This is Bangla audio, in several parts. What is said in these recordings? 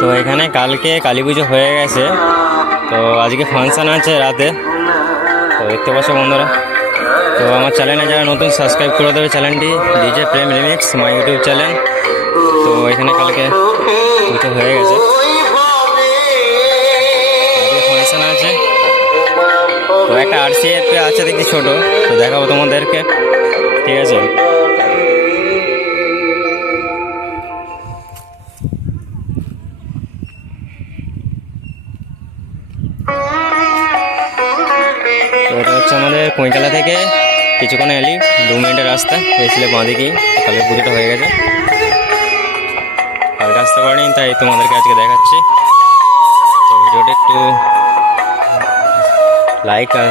তো এখানে কালকে কালী পুজো হয়ে গেছে। তো আজকে ফাংশান আছে রাতে। তো দেখতে পাচ্ছ বন্ধুরা। তো আমার চ্যানেলে যারা নতুন সাবস্ক্রাইব করে দেবে চ্যানেলটি DJ Prem remix my YouTube channel তো এখানে কালকে পুজো হয়ে গেছে। ফাংশান আছে। তো একটা আরসিএফ আছে দেখি ছোট। তো দেখাবো তোমাদেরকে। ঠিক আছে? হচ্ছে আমাদের কুইকালা থেকে কিছুক্ষণ এলি দু মিনিটের রাস্তা এসলে বাঁ দিকেই কালকে পুজোটা হয়ে গেছে। কালকে আসতে পারিনি তাই তোমাদেরকে আজকে দেখাচ্ছি। তো ভিডিওটা একটু লাইক আর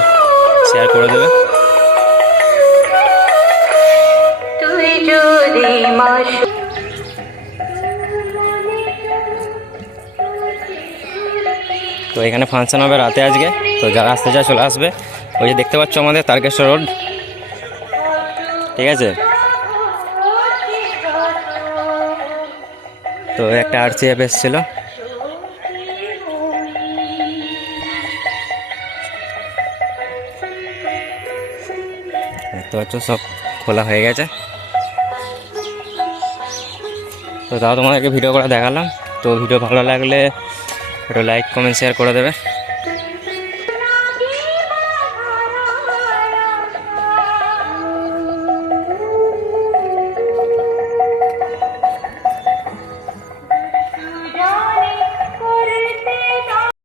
শেয়ার করে দেবে। তো এখানে ফাংশন হবে রাতে আজকে। তো যারা আসতে চায় চলে আসবে। ওই যে দেখতে পাচ্ছ আমাদের তারকেশ্বর রোড। ঠিক আছে? তো একটা আরসিএফ এসেছিল। দেখতে পাচ্ছ সব খোলা হয়ে গেছে। তো তাও তোমাদেরকে ভিডিও করে দেখালাম। তো ভিডিও ভালো লাগলে একটু লাইক কমেন্ট শেয়ার করে দেবে।